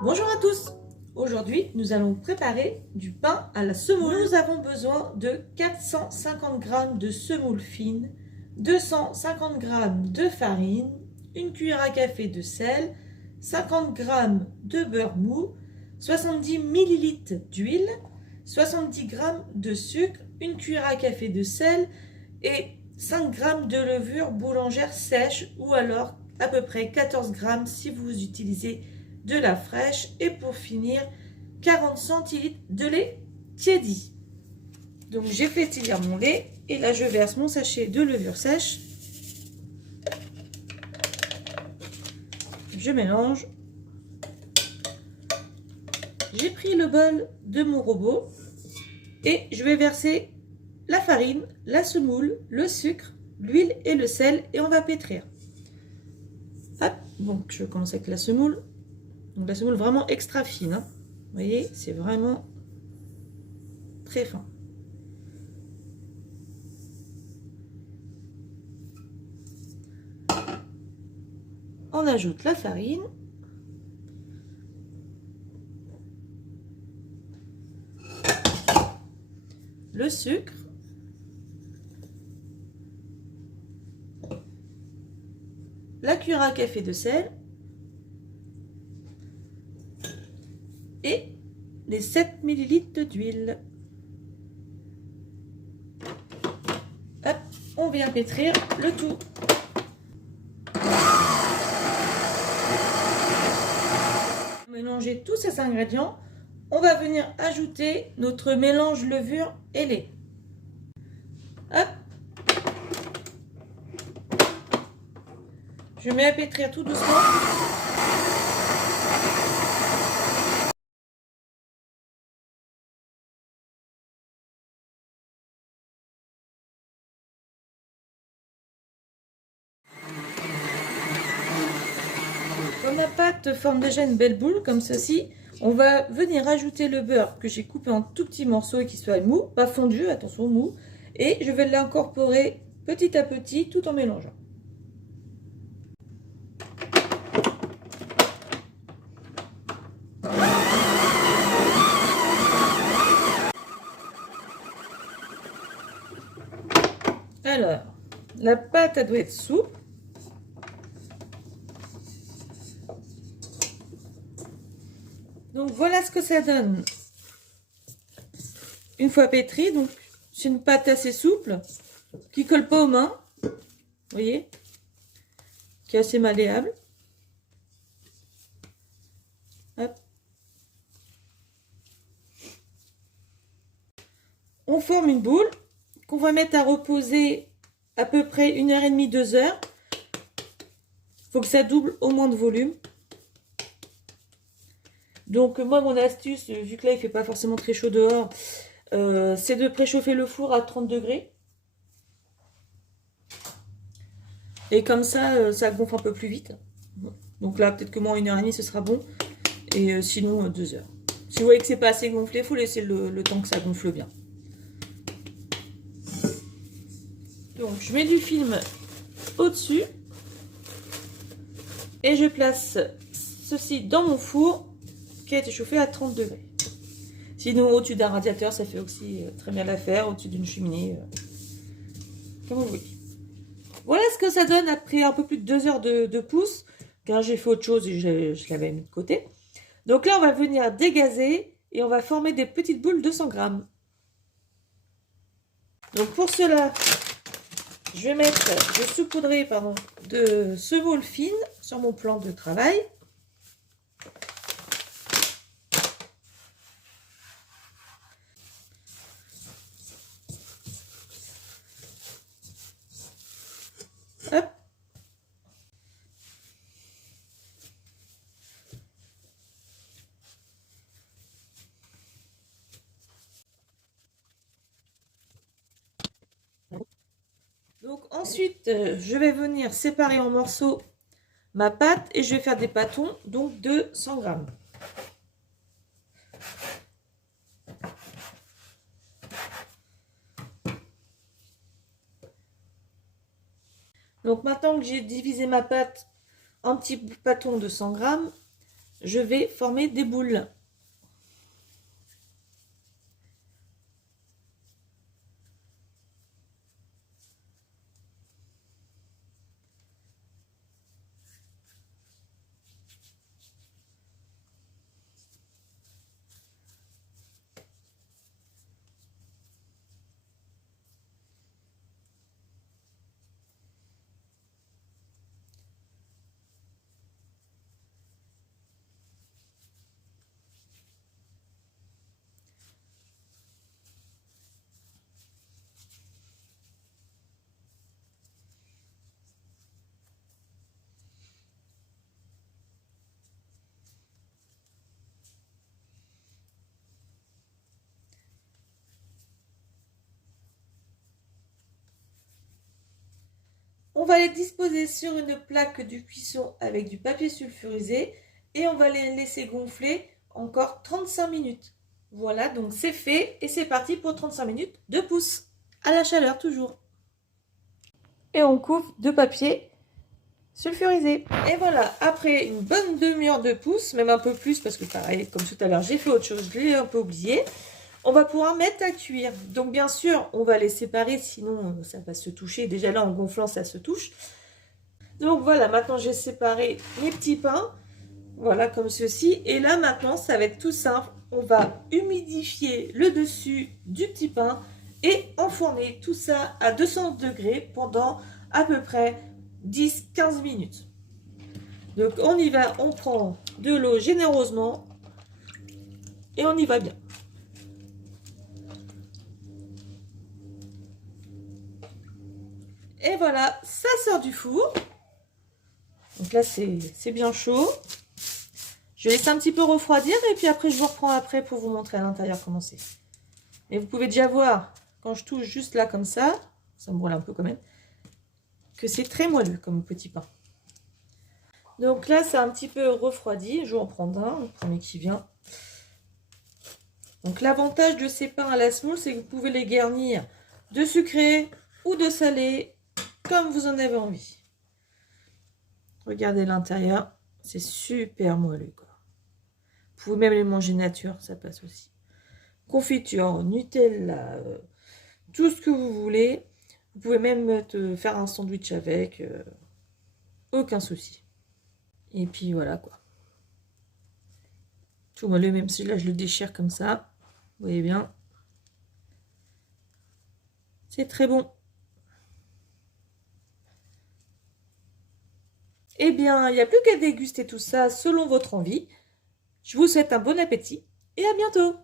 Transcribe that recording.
Bonjour à tous. Aujourd'hui, nous allons préparer du pain à la semoule. Nous avons besoin de 450 g de semoule fine, 250 g de farine, une cuillère à café de sel, 50 g de beurre mou, 70 ml d'huile, 70 g de sucre, une cuillère à café de sel et 5 g de levure boulangère sèche ou alors à peu près 14 g si vous utilisez de la fraîche, et pour finir 40 centilitres de lait tiédi. Donc j'ai fait tiédir mon lait et là je verse mon sachet de levure sèche, je mélange, j'ai pris le bol de mon robot et je vais verser la farine, la semoule, le sucre, l'huile et le sel et on va pétrir. Hop, donc je commence avec la semoule. Donc la semoule vraiment extra fine, hein. Vous voyez, c'est vraiment très fin. On ajoute la farine. Le sucre. La cuillère à café de sel. Et les 7 ml d'huile. Hop, on vient pétrir le tout. Mélanger tous ces ingrédients, on va venir ajouter notre mélange levure et lait. Hop. Je mets à pétrir tout doucement. Quand ma pâte forme déjà une belle boule comme ceci, on va venir ajouter le beurre que j'ai coupé en tout petits morceaux et qui soit mou, pas fondu, attention mou, et je vais l'incorporer petit à petit tout en mélangeant. Alors, la pâte elle doit être souple. Donc voilà ce que ça donne une fois pétrie. Donc c'est une pâte assez souple qui colle pas aux mains, vous voyez, qui est assez malléable. Hop. On forme une boule qu'on va mettre à reposer à peu près 1h30, 2 heures. Il faut que ça double au moins de volume. Donc moi mon astuce, vu que là il fait pas forcément très chaud dehors, c'est de préchauffer le four à 30 degrés. Et comme ça, ça gonfle un peu plus vite. Donc là peut-être que moi 1h30 ce sera bon. Et sinon 2 heures. Si vous voyez que c'est pas assez gonflé, il faut laisser le temps que ça gonfle bien. Donc je mets du film au-dessus. Et je place ceci dans mon four qui a été chauffé à 30 degrés. Sinon, au-dessus d'un radiateur, ça fait aussi très bien l'affaire. Au-dessus d'une cheminée, comme vous voulez. Voilà ce que ça donne après un peu plus de 2 heures de pouce. Car j'ai fait autre chose et je l'avais mis de côté. Donc là, on va venir dégazer et on va former des petites boules de 100 grammes. Donc pour cela, je vais saupoudrer de semoule fine sur mon plan de travail. Hop. Donc ensuite, je vais venir séparer en morceaux ma pâte et je vais faire des pâtons donc de 100 grammes. Donc maintenant que j'ai divisé ma pâte en petits pâtons de 100 grammes, je vais former des boules. On va les disposer sur une plaque de cuisson avec du papier sulfurisé et on va les laisser gonfler encore 35 minutes. Voilà, donc c'est fait et c'est parti pour 35 minutes de pouce. À la chaleur toujours. Et on couvre de papier sulfurisé. Et voilà, après une bonne demi-heure de pouce, même un peu plus parce que pareil, comme tout à l'heure, j'ai fait autre chose, je l'ai un peu oublié. On va pouvoir mettre à cuire. Donc bien sûr, on va les séparer, sinon ça va se toucher. Déjà là, en gonflant, ça se touche. Donc voilà, maintenant j'ai séparé mes petits pains. Voilà, comme ceci. Et là, maintenant, ça va être tout simple. On va humidifier le dessus du petit pain et enfourner tout ça à 200 degrés pendant à peu près 10-15 minutes. Donc on y va, on prend de l'eau généreusement et on y va bien. Et voilà, ça sort du four. Donc là, c'est bien chaud. Je laisse un petit peu refroidir et puis après, je vous reprends après pour vous montrer à l'intérieur comment c'est. Et vous pouvez déjà voir, quand je touche juste là comme ça me brûle un peu quand même, que c'est très moelleux comme petit pain. Donc là, c'est un petit peu refroidi. Je vais en prendre un, le premier qui vient. Donc l'avantage de ces pains à la semoule, c'est que vous pouvez les garnir de sucré ou de salé, comme vous en avez envie. Regardez l'intérieur, c'est super moelleux, quoi. Vous pouvez même les manger nature, ça passe aussi. Confiture, Nutella, tout ce que vous voulez. Vous pouvez même faire un sandwich avec, aucun souci. Et puis voilà, quoi. Tout moelleux, même si là je le déchire comme ça. Vous voyez bien. C'est très bon. Eh bien, il n'y a plus qu'à déguster tout ça selon votre envie. Je vous souhaite un bon appétit et à bientôt!